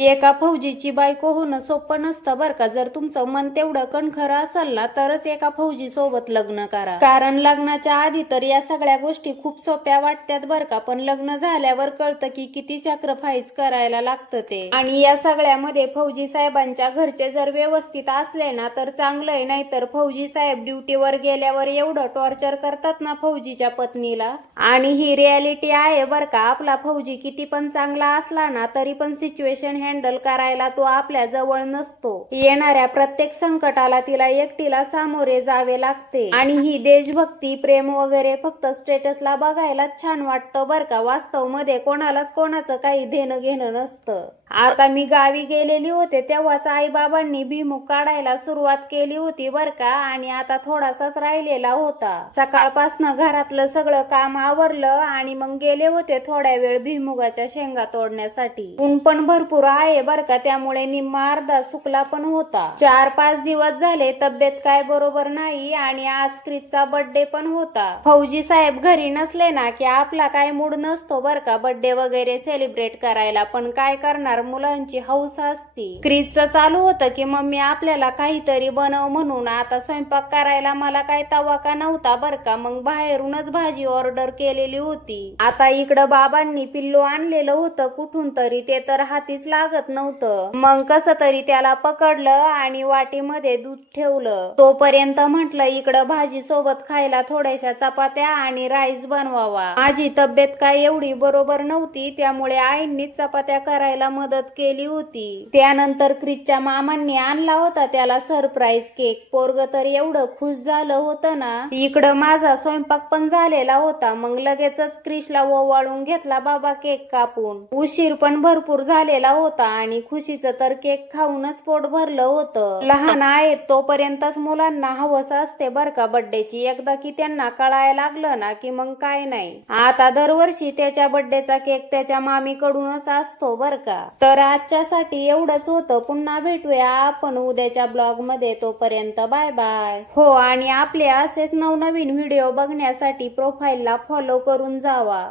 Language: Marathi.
एका फौजीची बायको होणं सोपं नसतं बरं का. जर तुमचं मन तेवढं कणखरं असेल ना तरच एका फौजी सोबत लग्न करा. कारण लग्नाच्या आधी तर या सगळ्या गोष्टी खूप सोप्या वाटतात बरं का, पण लग्न झाल्यावर कळतं की किती सॅक्रिफाईस करायला लागतं ते. आणि या सगळ्यामध्ये फौजी साहेबांच्या घरचे जर व्यवस्थित असले ना तर चांगलंय, नाही तर फौजी साहेब ड्युटीवर गेल्यावर एवढं टॉर्चर करतात ना फौजीच्या पत्नीला. आणि ही रियालिटी आहे बरं का. आपला फौजी किती पण चांगला असला ना तरी पण सिच्युएशन हँडल करायला तो आपल्या जवळ नसतो. येणाऱ्या प्रत्येक संकटाला तिला एकटीला सामोरे जावे लागते. आणि ही देशभक्ती प्रेम वगैरे फक्त स्टेटसला बघायलाच छान वाटतं बरं का. वास्तव मध्ये कोणालाच कोणाचं काही देणं घेणं नसतं. आता मी गावी गेलेली होते तेव्हाच आई बाबांनी भिमुख काढायला सुरुवात केली होती बरं का. आणि आता थोडासाच राहिलेला होता. सकाळपासनं घरातलं सगळं काम आवरलं आणि मग गेले होते थोड्या वेळ भिमुगाच्या शेंगा तोडण्यासाठी. ऊन पण भरपूर आहे बरं का, त्यामुळे निम्मा अर्धा सुकला पण होता. 4-5 दिवस झाले तब्येत काय बरोबर नाही आणि आज क्रिसचा बर्थडे पण होता. फौजी साहेब घरी नसले ना की आपला काय मूड नसतो बरं का बर्थडे वगैरे सेलिब्रेट करायला, पण काय करणार, मुलांची हौस असती. क्रिसचं चालू होतं की मम्मी आपल्याला काहीतरी बनव म्हणून. आता स्वयंपाक करायला मला काय तवाका नव्हता बरं का, मग बाहेरूनच भाजी ऑर्डर केलेली होती. आता इकडं बाबांनी पिल्लू आणलेलं होतं कुठून तरी, ते तर हातीच लागत नव्हतं. मग कसं तरी त्याला पकडलं आणि वाटीमध्ये दूध ठेवलं. तोपर्यंत म्हटलं इकडं भाजी सोबत खायला थोड्याशा चपात्या आणि राईस बनवावा. माझी तब्येत काय एवढी बरोबर नव्हती त्यामुळे आईंनीच चपात्या करायला मदत केली होती. त्यानंतर क्रिसच्या मामांनी आणला होता त्याला सरप्राईज केक. पोरग तर एवढं खुश झालं होतं ना. इकडं माझा स्वयंपाक पण झालेला होता. मग लगेचच क्रिसला ओवाळून घेतला बाबा केक कापून. उशीर पण भरपूर झालेला होता आणि खुशीचं तर केक खाऊनच पोट भरलं होतं. लहान आहेत तोपर्यंतच मुलांना हवस असते बरं का बर्थडेची. एकदा की त्यांना कळायला लागलं ना की मग काय नाही. आता दरवर्षी त्याच्या बर्थडेचा केक त्याच्या मामीकडूनच असतो बरं का. तर आजच्यासाठी एवढंच होतं. पुन्हा भेटूया आपण उद्याच्या ब्लॉग मध्ये. तोपर्यंत बाय बाय. हो, आणि आपले असेच नवनवीन व्हिडिओ बघण्यासाठी प्रोफाईलला फॉलो करून जावा.